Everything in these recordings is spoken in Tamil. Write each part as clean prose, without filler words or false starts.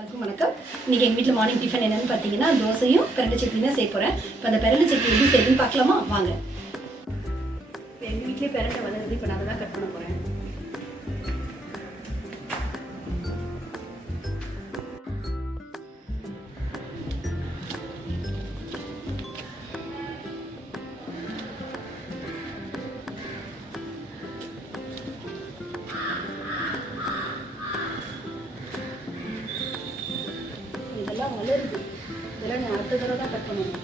எல்லாருக்கும் வணக்கம். இன்னைக்கு எங்கள் வீட்டில் மார்னிங் டிஃபன் என்னன்னு பார்த்தீங்கன்னா தோசையும் பிரண்டை சட்னி தான் செய்ய போகிறேன். இப்போ அந்த பிரண்டை சட்னி எப்படி செய்யுதுன்னு பார்க்கலாமா? வாங்க. இப்போ எங்கள் வீட்லேயே பிரண்டை வளருது. இப்போ நான் தான் கட் பண்ண போகிறேன். இதெல்லாம் வளருது. இதெல்லாம் நான் அடுத்த தடவை தான் கட் பண்ணணும்.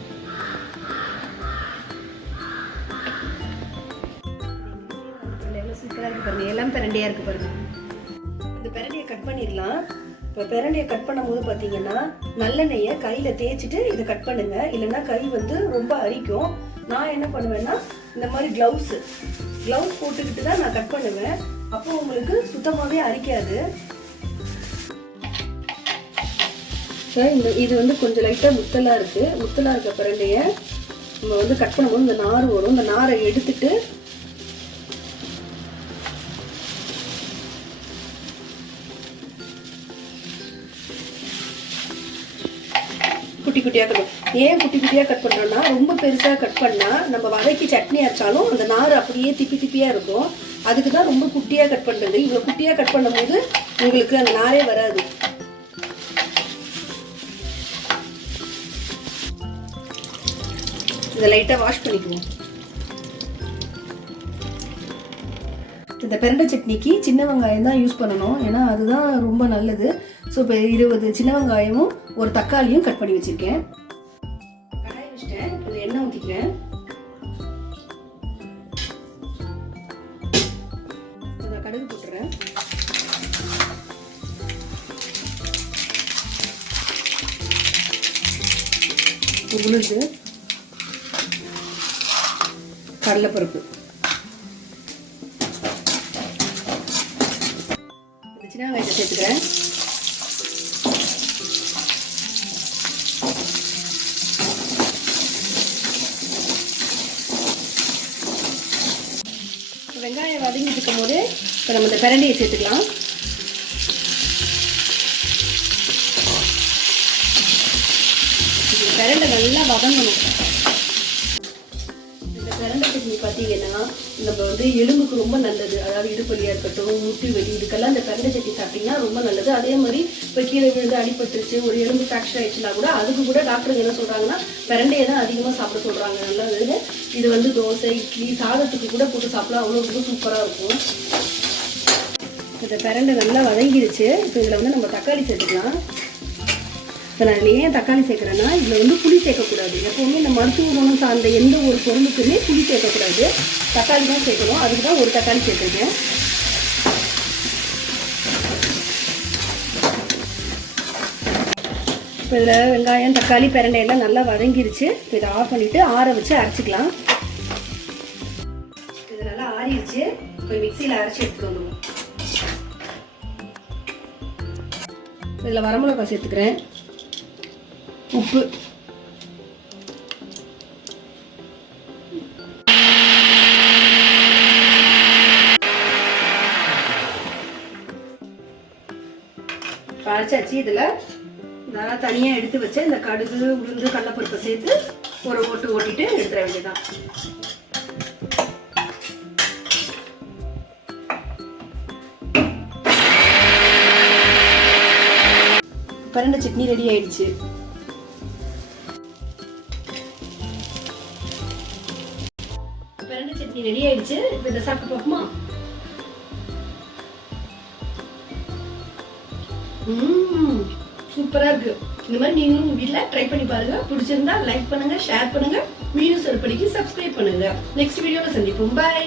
எவ்வளோ சூப்பராக இருக்குது பாருங்கள். எல்லாம் பிரண்டையாக இருக்குது பாருங்கள். இந்த பிரண்டையை கட் பண்ணிடலாம். இப்போ பிரண்டையை கட் பண்ணும்போது பார்த்தீங்கன்னா நல்லெண்ணெயை கையில் தேய்ச்சிட்டு இதை கட் பண்ணுங்க. இல்லைன்னா கை வந்து ரொம்ப அரிக்கும். நான் என்ன பண்ணுவேன்னா இந்த மாதிரி க்ளவுஸ் போட்டுக்கிட்டு தான் நான் கட் பண்ணுவேன். அப்போ உங்களுக்கு சுத்தமாகவே அரிக்காது. இது வந்து கொஞ்சம் லைட்டாக முத்தலாக இருக்க பிரண்டையை நம்ம வந்து கட் பண்ணும்போது இந்த நார் வரும். இந்த நாரை எடுத்துட்டு குட்டி குட்டியாக கட் பண்ணும். ஏன் குட்டி குட்டியாக கட் பண்ணுறோன்னா ரொம்ப பெருசாக கட் பண்ணால் நம்ம வதக்கி சட்னி அரைச்சாலும் அந்த நார் அப்படியே திப்பியாக இருக்கும். அதுக்கு தான் ரொம்ப குட்டியாக கட் பண்ணுறது. இவ்வளோ குட்டியாக கட் பண்ணும்போது உங்களுக்கு அந்த நாரே வராது. இதை லைட்டாக வாஷ் பண்ணிக்குவோம். இந்த பிரண்டை சட்னிக்கு சின்ன வெங்காயம் தான் யூஸ் பண்ணணும். ஏன்னா அதுதான் ரொம்ப நல்லது. ஸோ இப்போ 20 சின்ன வெங்காயமும் ஒரு தக்காளியும் கட் பண்ணி வச்சுருக்கேன். கடாய் வச்சுட்டேன். இப்போ எண்ணெய் ஊற்றிக்கிறேன். கடுகு போட்டுறேன். உளுந்து, கடலைப்பருப்பு, சின்ன வெங்காயத்தை சேர்த்துக்கிறேன். வெங்காயம் வதங்கிட்டு இருக்கும் போது இப்போ நம்ம இந்த பிரண்டையை சேர்த்துக்கலாம். பிரண்டை நல்லா வதங்கணும். பிரண்டை சட்னி பார்த்தீங்கன்னா நம்ம வந்து எலும்புக்கு ரொம்ப நல்லது. அதாவது இடுப்பலியாக இருக்கட்டும், முட்டி வலி, இதுக்கெல்லாம் இந்த பிரண்டை சட்னி சாப்பிட்டீங்கன்னா ரொம்ப நல்லது. அதே மாதிரி இப்போ கீழே விழுந்து அடிபட்டுருச்சு, ஒரு எலும்பு ஃப்ராக்சர் ஆயிடுச்சுன்னா கூட அதுக்கு கூட டாக்டருங்க என்ன சொல்கிறாங்கன்னா பிரண்டையை தான் அதிகமாக சாப்பிட சொல்கிறாங்க. நல்லது. இது வந்து தோசை, இட்லி, சாதத்துக்கு கூட போட்டு சாப்பிடலாம். அவ்வளோ ரொம்ப சூப்பராக இருக்கும். இந்த பிரண்டை நல்லா வதங்கிடுச்சு. இப்போ இதில் வந்து நம்ம தக்காளி சேர்த்துக்கலாம். இப்போ நான் இதில் ஏன் தக்காளி சேர்க்குறேன்னா இதில் வந்து புளி சேர்க்கக்கூடாது. எப்போவுமே இந்த மருத்துவ குணம் சார்ந்த எந்த ஒரு பொருளுக்குமே புளி சேர்க்கக்கூடாது. தக்காளி தான் சேர்க்கணும். அதுக்கு தான் ஒரு தக்காளி சேர்த்துருக்கேன். இப்போ இதில் வெங்காயம், தக்காளி, பிரண்டையெல்லாம் நல்லா வதங்கிருச்சு. இப்போ இதை ஆஃப் பண்ணிவிட்டு ஆற வச்சு அரைச்சிக்கலாம். இது நல்லா ஆறிடுச்சு. இப்போ மிக்சியில் அரைச்சி எடுத்துகிட்டு வந்துடுவோம். இதில் வரமிளகாய் சேர்த்துக்கிறேன். உப்பு, அரைச்சாச்சு. இதில் நான் தனியாக எடுத்து வச்ச இந்த கடுகு, உளுந்து, கடலைப்பருப்பை சேர்த்து ஒரு ஓட்டிட்டு எடுத்துட வேண்டியதான். பிரண்டை சட்னி ரெடி ஆயிடுச்சு. பிரண்டை சட்னி ரெடி ஆயிடுச்சு. இப்போ இதை சாப்பிட்டு பார்ப்போமா? சூப்பரா இருக்கு. இந்த மாதிரி நீங்களும் உங்க வீட்ல ட்ரை பண்ணி பாருங்க. பிடிச்சிருந்தா லைக் பண்ணுங்க, ஷேர் பண்ணுங்க, மீண்டும் ஒரு படிக்கு சப்ஸ்கிரைப் பண்ணுங்க. நெக்ஸ்ட் வீடியோல சந்திப்போம். பை.